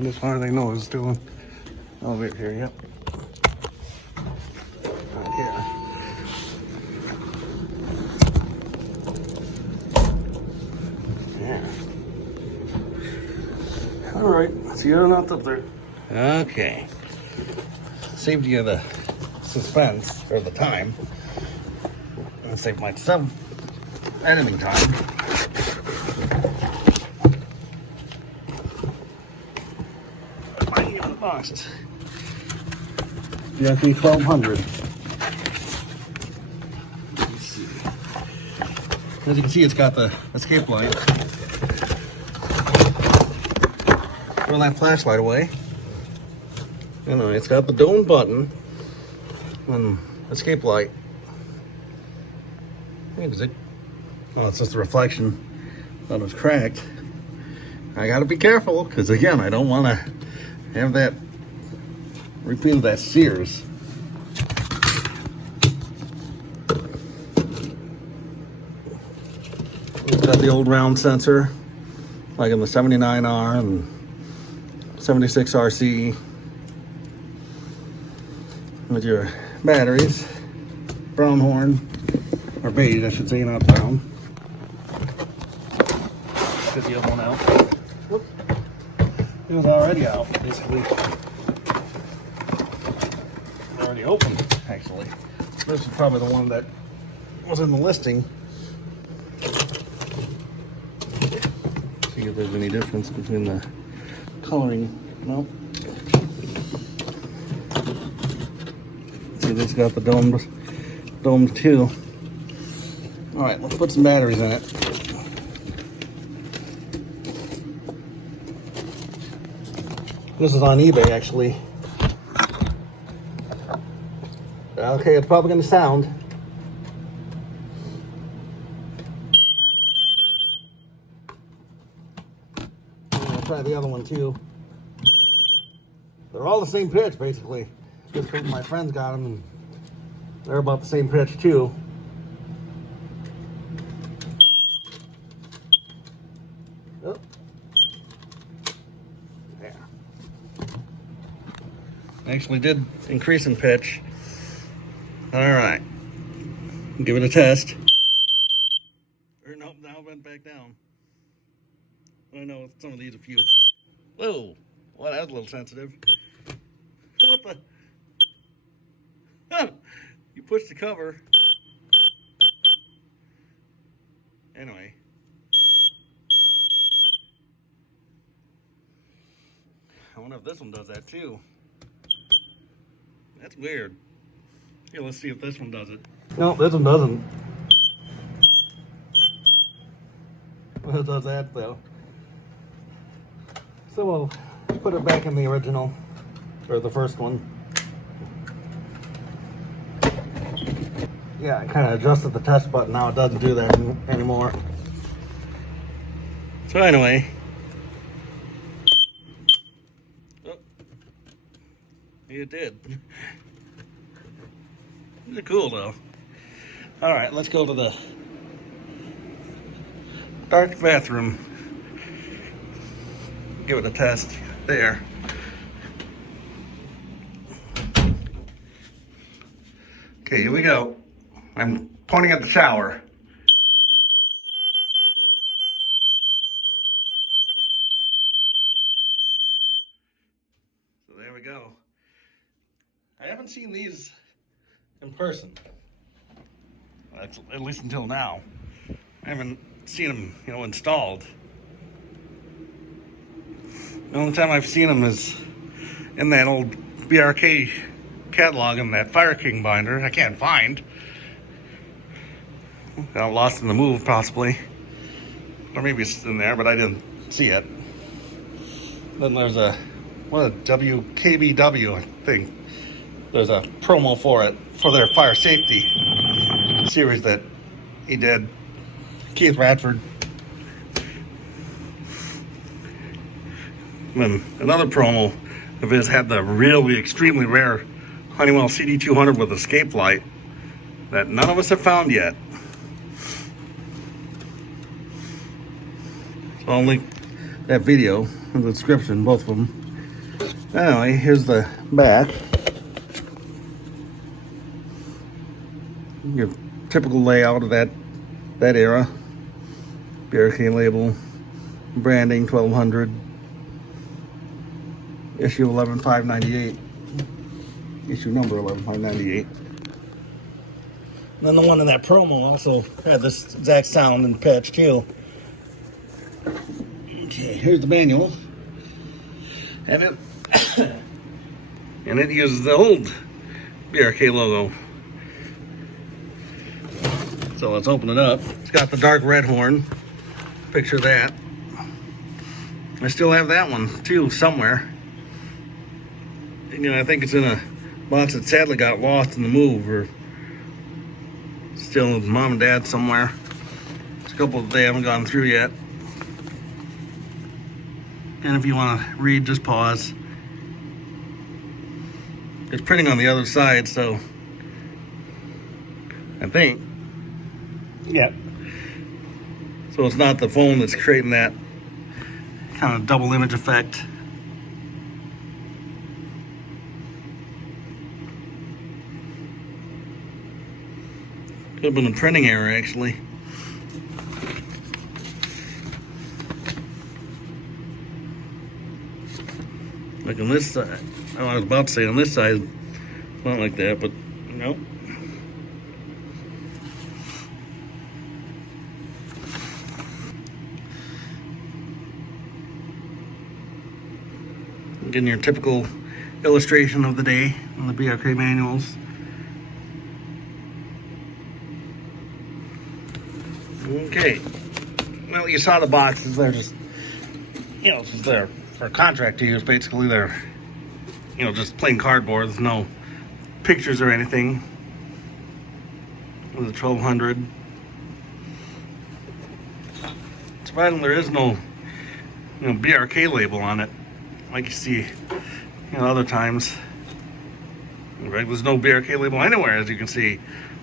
And as far as I know, it's still an elevator here. Yep. Right here. Yeah. All right. See you not up there. Okay. Saved you the suspense or the time. And saved myself editing time. My boxes. BRK 1200. Let's see. As you can see, it's got the escape light. Throw that flashlight away. You know, it's got the dome button and escape light. Oh, it's just a reflection. Thought it was cracked. I gotta be careful, because again, I don't want to have that repeat of that Sears. It's got the old round sensor, like in the 79R and 76RC, with your batteries, brown horn, or beige, I should say, not brown. Get the other one out. Whoop. It was already out, basically. Already opened, actually. This is probably the one that was in the listing. See if there's any difference between the coloring. Nope. See, this got the domed too. All right, let's put some batteries in it. This is on eBay, actually. Okay, it's probably going to sound. I'll try the other one too. They're all the same pitch, basically. Just because my friends got them, and they're about the same pitch too. Oh. There. Actually did increase in pitch. All right. Give it a test. Or nope, now it went back down. I know some of these a few. Whoa. Well, that was a little sensitive. What the? You pushed the cover. Anyway. I wonder if this one does that too. That's weird. Here, let's see if this one does it. No, this one doesn't. Well, it does that though. So we'll put it back in the original, or the first one. Yeah, I kind of adjusted the test button. Now it doesn't do that anymore. So anyway. Oh, it did. These are cool though. All right, let's go to the dark bathroom. Give it a test there. Okay, here we go. I'm pointing at the shower. So there we go. I haven't seen these in person. At least until now. I haven't seen them, installed. The only time I've seen them is in that old BRK catalog in that Fire King binder. I can't find. Got lost in the move, possibly. Or maybe it's in there, but I didn't see it. Then there's a WKBW, I think. There's a promo for it, for their fire safety series that he did. Keith Radford. Then another promo of his had the really extremely rare Honeywell CD200 with escape light that none of us have found yet. So I'll link that video in the description, both of them. Anyway, here's the back. Your typical layout of that era. BRK label, branding 1200, issue 11598, issue number 11598. And then the one in that promo also had this exact sound and pitch too. Okay, here's the manual, and it uses the old BRK logo. So let's open it up. It's got the dark red horn. Picture that. I still have that one too somewhere. I think it's in a box that sadly got lost in the move, or still with mom and dad somewhere. There's a couple that they haven't gone through yet. And if you want to read, just pause. It's printing on the other side, so I think, yeah. So it's not the phone that's creating that kind of double image effect. Could have been a printing error, actually. Like on this side, oh, I was about to say on this side, it's not like that, but nope. Getting your typical illustration of the day on the BRK manuals. Okay, well, you saw the boxes. They're just, just there for contract to use. Basically, they're, just plain cardboard. There's no pictures or anything. With a 1200. Surprisingly, there is no, BRK label on it, like you see, other times. In fact, there's no BRK label anywhere, as you can see.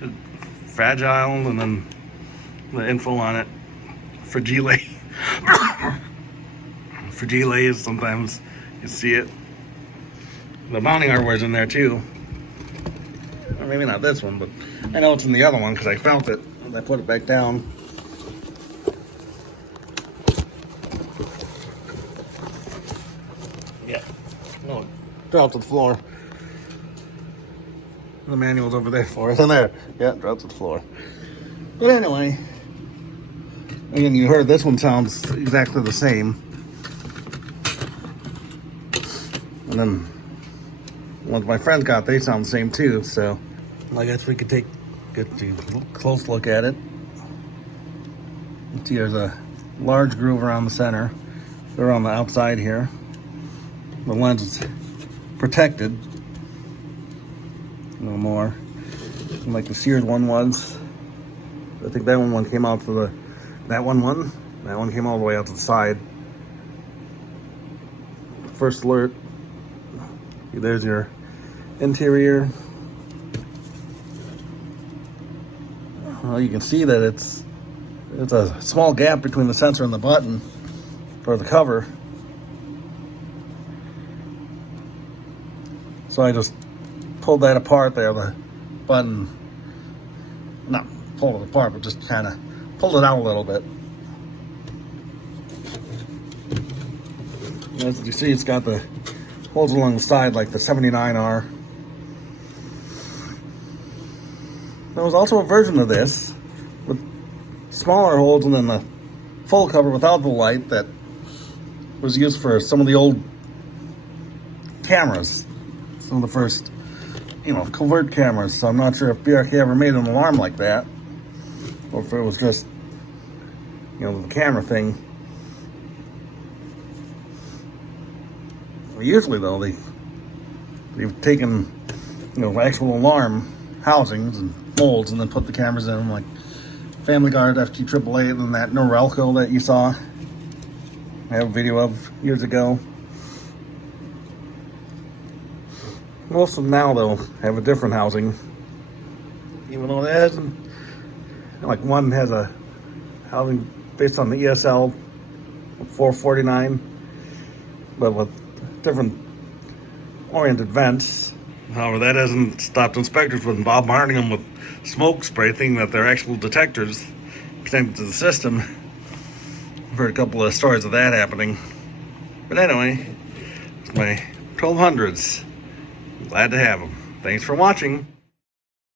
It's fragile, and then the info on it. Fragile. Fragile is sometimes you see it. The mounting hardware's in there too. Or maybe not this one, but I know it's in the other one because I felt it when I put it back down. Yeah. No, it dropped to the floor. The manual's over there for us. In there. Yeah, it dropped to the floor. But anyway, again, you heard this one sounds exactly the same. And then ones my friends got, they sound the same too. So I guess we could get a close look at it. See, there's a large groove around the center. They're on the outside here. The lens is protected a little more, like the Sears one was. I think that one came out to the, that one came all the way out to the side. First alert, there's your interior. Well, you can see that it's a small gap between the sensor and the button for the cover. So I just pulled that apart there, the button, not pulled it apart, but just kind of pulled it out a little bit. As you see, it's got the holes along the side like the 79R. There was also a version of this with smaller holes and then the full cover without the light that was used for some of the old cameras, some of the first, covert cameras. So I'm not sure if BRK ever made an alarm like that, or if it was just, the camera thing. Usually though, they've taken, actual alarm housings and molds and then put the cameras in them, like Family Guard, FT888, and then that Norelco that you saw. I have a video of years ago. Most of them now though have a different housing, even though it hasn't. Like one has a housing based on the ESL 449, but with different oriented vents. However, that hasn't stopped inspectors from bombarding them with smoke spray, thinking that they're actual detectors connected to the system. I've heard a couple of stories of that happening. But anyway, it's my 1200s. Glad to have them. Thanks for watching.